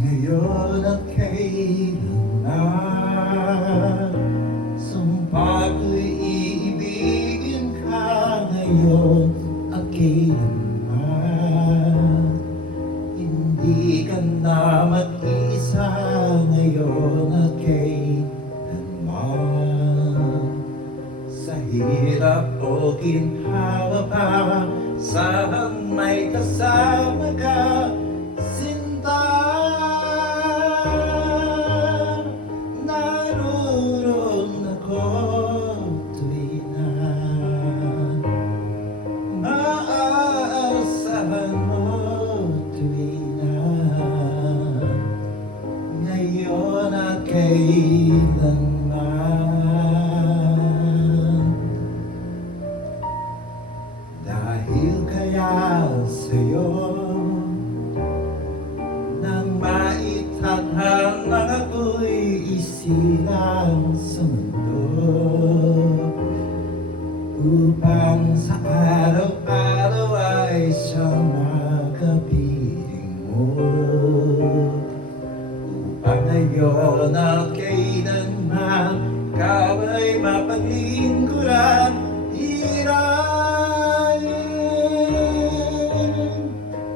Ngayon at kailanman, sumpa ko'y iibigin ka ngayon at kailanman. Hindi ka na mag-iisa ngayon at kailanman. Sa hirap o ginhawa pa, saan may kasama ka, sinta. Naroon ako tuwi na maaasahan mo, tuwi na ngayon at kailanman. Dahil kaya sa'yo nang maitadhana ako'y isilang sa mundo, upang sa araw-araw ay siyang makapiling mo, upang ngayon at kailanman ikaw ay mapaglingkuran.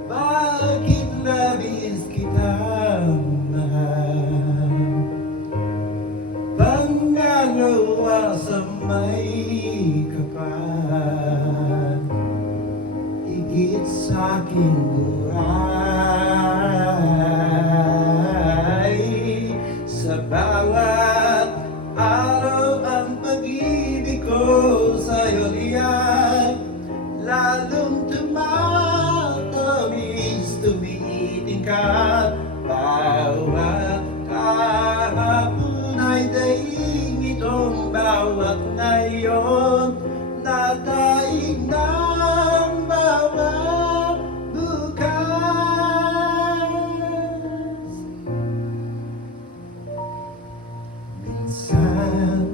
Bakit labis kitang mahal, pangangalawa sa may kapal, higit sa'king buhay. Sa bawat araw ang pag-ibig ko sa'yo diyan lalong tumatamis, tumiiting ka. Bawat kahapon ay daing itong bawat ngayon, nadaig ng bawat bukas. Minsan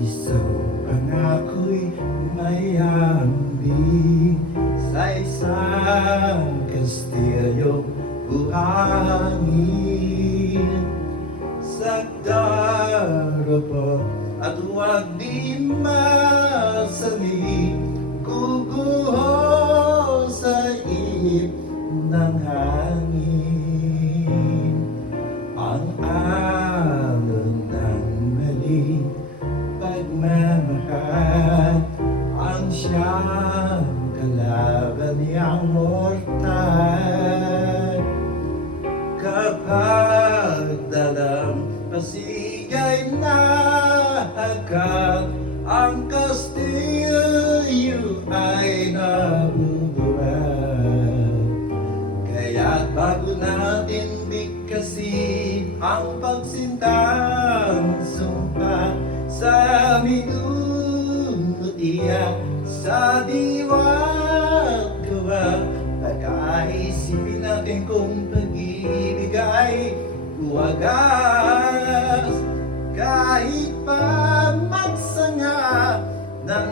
isang pangako'y mayambing sa isang kastilyong buhangin, sa darapo at huwag di masali, guguho sa ihip ng hangin. Ang alon ng maling pagmamahal, ang siyang kalaban niyang mortal. Kapag dalampasigay na agad, ang kastilyo ay nabubuhay. Kaya't bago natin bigkasin ang pagsintang sumpa sa minutiya, sa diwa't gawa, pagkaisipin natin kung pag-ibig ay wagas. Kahit pa magsanga ng